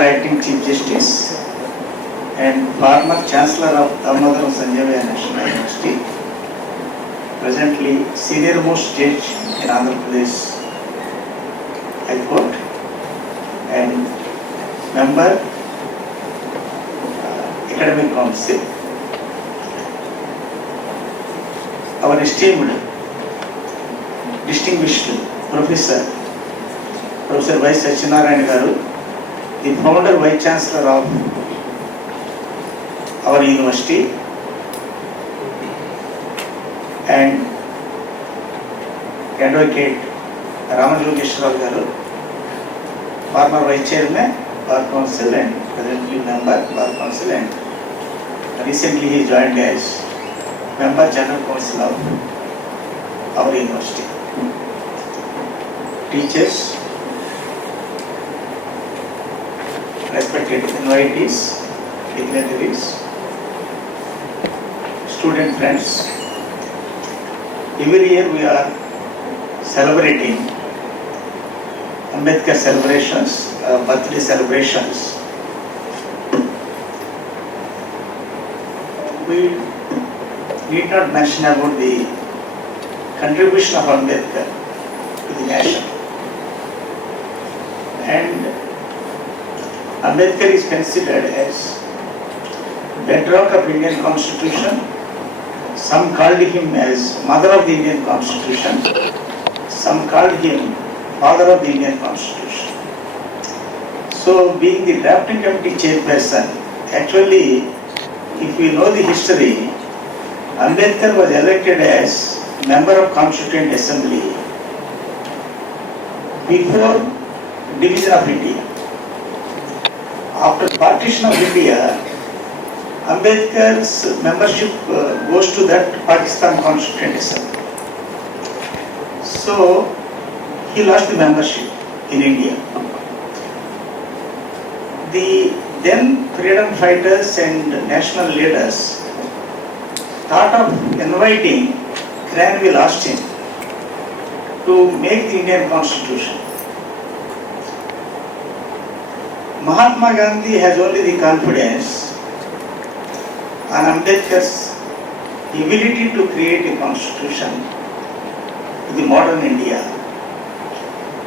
Acting Chief Justice and former Chancellor of Damodaram Sanjivayya National University, presently senior most judge in Andhra Pradesh High Court and member Academic Council. Our esteemed, distinguished Professor Y. Satyanarayana Garu, the founder Vice Chancellor of our university, and Advocate Rama Jogeswara Rao, former Vice Chairman, Bar Council and presently member Bar Council, and recently he joined as member General Council of our university. Teachers, respected invitees, dignitaries, student friends, every year we are celebrating Ambedkar celebrations, birthday celebrations. We need not mention about the contribution of Ambedkar to the nation. And Ambedkar is considered as bedrock of Indian Constitution. Some called him as mother of the Indian Constitution. Some called him father of the Indian Constitution. So, being the drafting committee chairperson, actually, if we know the history, Ambedkar was elected as member of Constituent Assembly before division of India. After partition of India, Ambedkar's membership goes to that Pakistan Constituent Assembly. So, he lost the membership in India. The then freedom fighters and national leaders thought of inviting Granville Austin to make the Indian Constitution. Mahatma Gandhi has only the confidence on Ambedkar's ability to create a constitution to the modern India.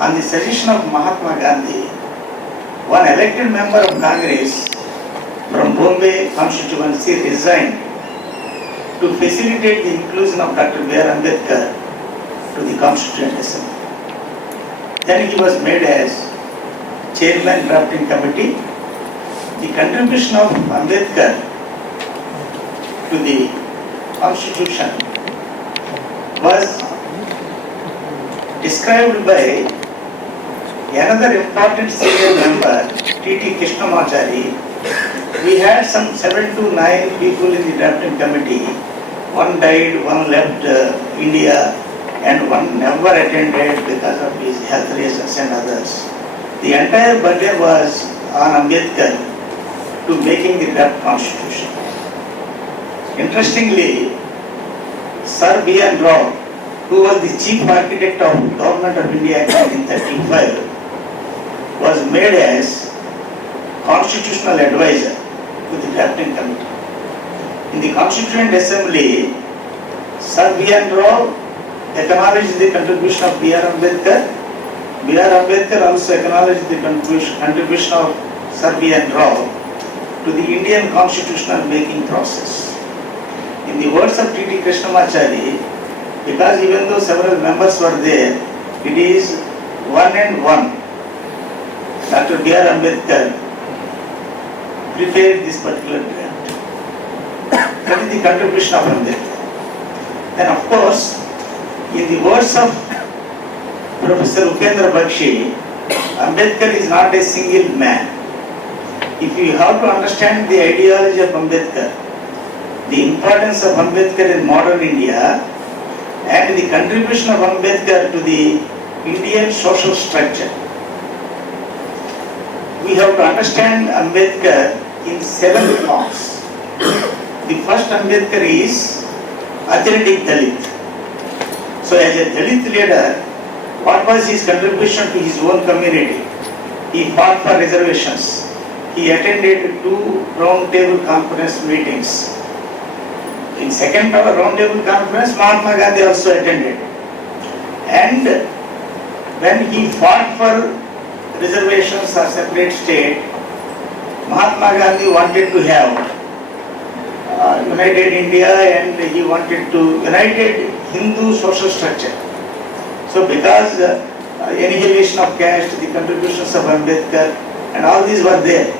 On the suggestion of Mahatma Gandhi, one elected member of Congress from Bombay constituency resigned to facilitate the inclusion of Dr. B.R. Ambedkar to the Constituent Assembly. Then he was made as Chairman Drafting Committee. The contribution of Ambedkar to the Constitution was described by another important senior member, T.T. Krishnamachari. We had some 7 to 9 people in the drafting committee. One died, one left India, and one never attended because of his health reasons and others. The entire burden was on Ambedkar to making the draft constitution. Interestingly, Sir B.N. Rao, who was the chief architect of Government of India in 1935, was made as constitutional advisor to the drafting committee. In the Constituent Assembly, Sir B.N. Rao acknowledged the contribution of B.R. Ambedkar. B.R. Ambedkar also acknowledged the contribution of Sir B.N. Rao to the Indian constitutional making process. In the words of T.T. Krishnamachari, because even though several members were there, it is one and one. Dr. B.R. Ambedkar prepared this particular draft. That is the contribution of Ambedkar. Then of course, in the words of Professor Upendra Bakshi, Ambedkar is not a single man. If you have to understand the ideology of Ambedkar, the importance of Ambedkar in modern India, and the contribution of Ambedkar to the Indian social structure, we have to understand Ambedkar in 7 forms. The first Ambedkar is authentic Dalit. So as a Dalit leader, what was his contribution to his own community? He fought for reservations. he attended 2 round table conference meetings. In second round table conference, Mahatma Gandhi also attended. And when he fought for reservations or separate state, Mahatma Gandhi wanted to have united India, and he wanted to united Hindu social structure. So because annihilation of caste, the contributions of Ambedkar and all these were there.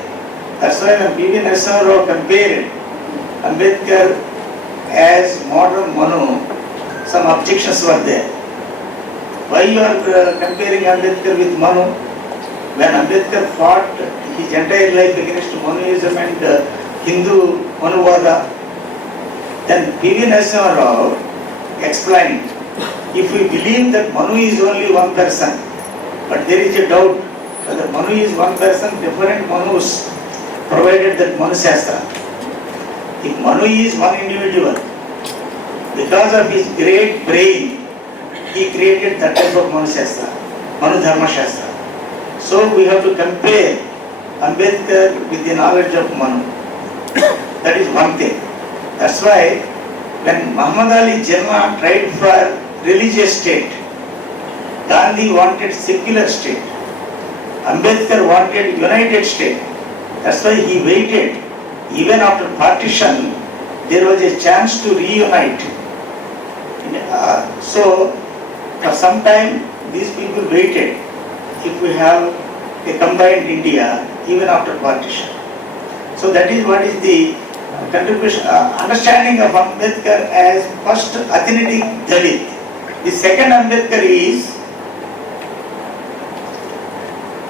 That's why when P.V. Rao compared Ambedkar as modern Manu, some objections were there. Why you are comparing Ambedkar with Manu? When Ambedkar fought his entire life against Manuism and Hindu Manuvada, then P.V. Rao explained, if we believe that Manu is only one person, but there is a doubt whether Manu is one person, different Manus provided that Manu Shastra. If Manu is one individual, because of his great brain, he created that type of Manu Shastra, Manu Dharma Shastra. So we have to compare Ambedkar with the knowledge of Manu. That is one thing. That's why when Muhammad Ali Jinnah tried for religious state, Gandhi wanted secular state. Ambedkar wanted united state. That's why he waited. Even after partition, there was a chance to reunite. So for some time, these people waited. If we have a combined India, even after partition. So that is what is the contribution, understanding of Ambedkar as first authentic Dalit. The second Ambedkar is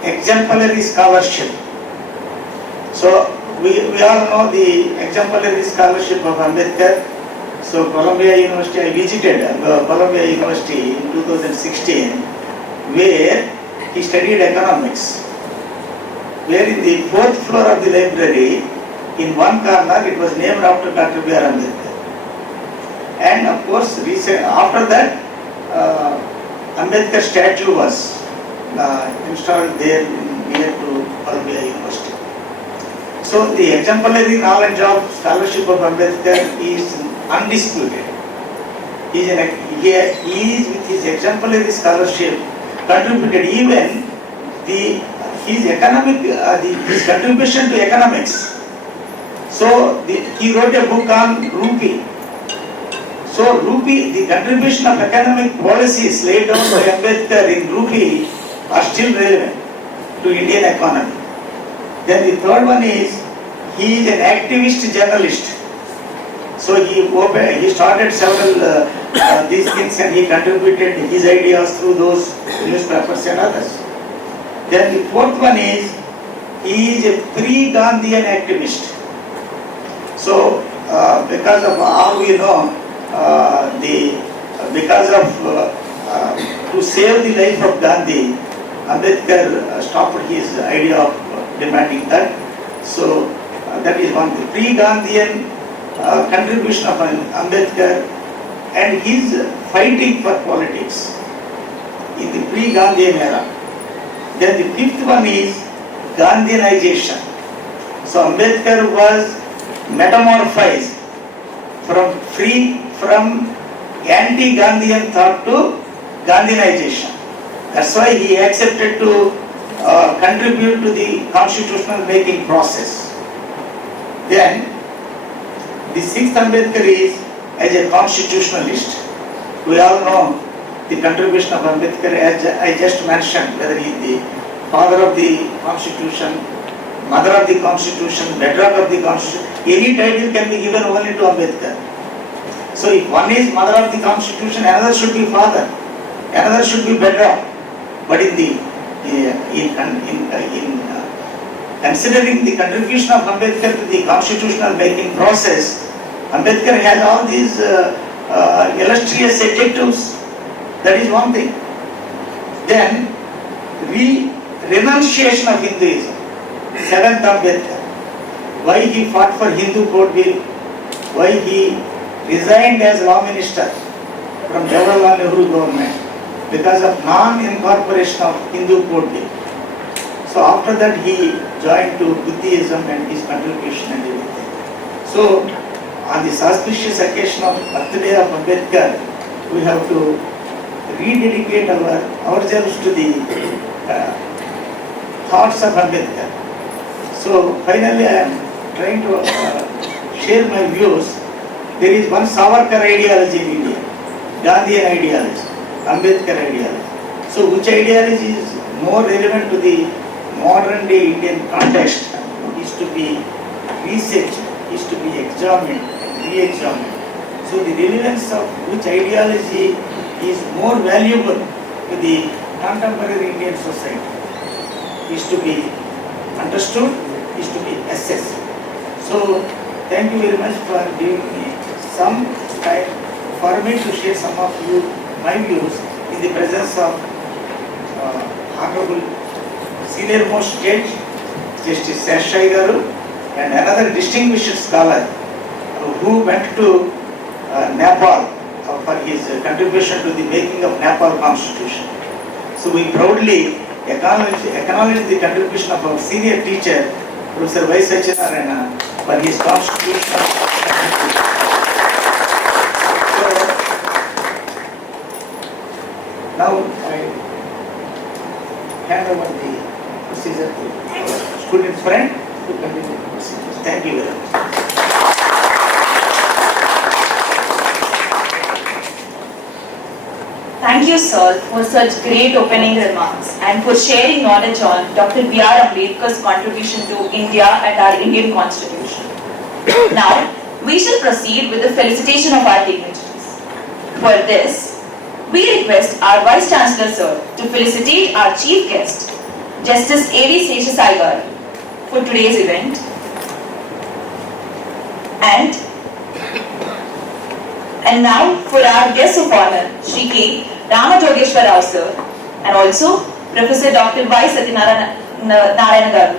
exemplary scholarship. So we all know the exemplary scholarship of Ambedkar. So Columbia University, I visited Columbia University in 2016, where he studied economics. Where in the 4th floor of the library, in one corner, it was named after Dr. B.R. Ambedkar. And of course, after that, Ambedkar statue was installed there near to Columbia University. So the exemplary knowledge of scholarship of Ambedkar is undisputed. He is with his exemplary scholarship contributed even his contribution to economics. So he wrote a book on rupee. So rupee, the contribution of economic policies laid down by Ambedkar in rupee are still relevant to Indian economy. Then the third one is, he is an activist journalist. So he started several these things, and he contributed his ideas through those newspapers and others. Then the fourth one is, he is a pre-Gandhian activist. So because of all we know, to save the life of Gandhi, Ambedkar stopped his idea of demanding that. So that is one thing. Pre-Gandhian contribution of Ambedkar and his fighting for politics in the pre-Gandhian era. Then the fifth one is Gandhianization. So Ambedkar was metamorphosed from anti-Gandhian thought to Gandhianization. That's why he accepted to contribute to the constitutional making process. Then the sixth Ambedkar is as a constitutionalist. We all know the contribution of Ambedkar, as I just mentioned, whether he is the father of the constitution, mother of the constitution, bedrock of the constitution, any title can be given only to Ambedkar. So if one is mother of the constitution, another should be father, another should be bedrock. But in considering the contribution of Ambedkar to the constitutional making process, Ambedkar has all these illustrious adjectives. That is one thing. Then renunciation of Hinduism. Seventh Ambedkar. Why he fought for Hindu code bill? Why he resigned as law minister from Jawaharlal Nehru government? Because of non-incorporation of Hindu code bill. So So after that he joined to Buddhism and his contribution and everything. So on this auspicious occasion of birthday of Ambedkar, we have to rededicate ourselves to the thoughts of Ambedkar. So finally I am trying to share my views. There is one Savarkar ideology in India, Gandhian ideology, Ambedkar ideology. So which ideology is more relevant to the modern day Indian context is to be researched, is to be examined and re-examined. So the relevance of which ideology is more valuable to the contemporary Indian society is to be understood, is to be assessed. So thank you very much for giving me some time for me to share some of my views in the presence of Honorable Senior Most Judge, Justice SESHA Garu, and another distinguished scholar who went to Nepal for his contribution to the making of Nepal Constitution. So we proudly acknowledge the contribution of our senior teacher, Professor Y. Satyanarayana, for his constitutional contribution. So now I hand over the procedure to our student friend to continue the procedures. Thank you very much. Thank you, sir, for such great opening remarks and for sharing knowledge on Dr. B.R. Ambedkar's contribution to India and our Indian Constitution. Now, we shall proceed with the felicitation of our dignitaries. For this, we request our Vice Chancellor, sir, to felicitate our chief guest, Justice A.V. SESHA for today's event. And now for our guest of honor, Shri K. Rama Jogeswara Rao, sir, and also Professor Dr. Y. Satyanarayana Garu.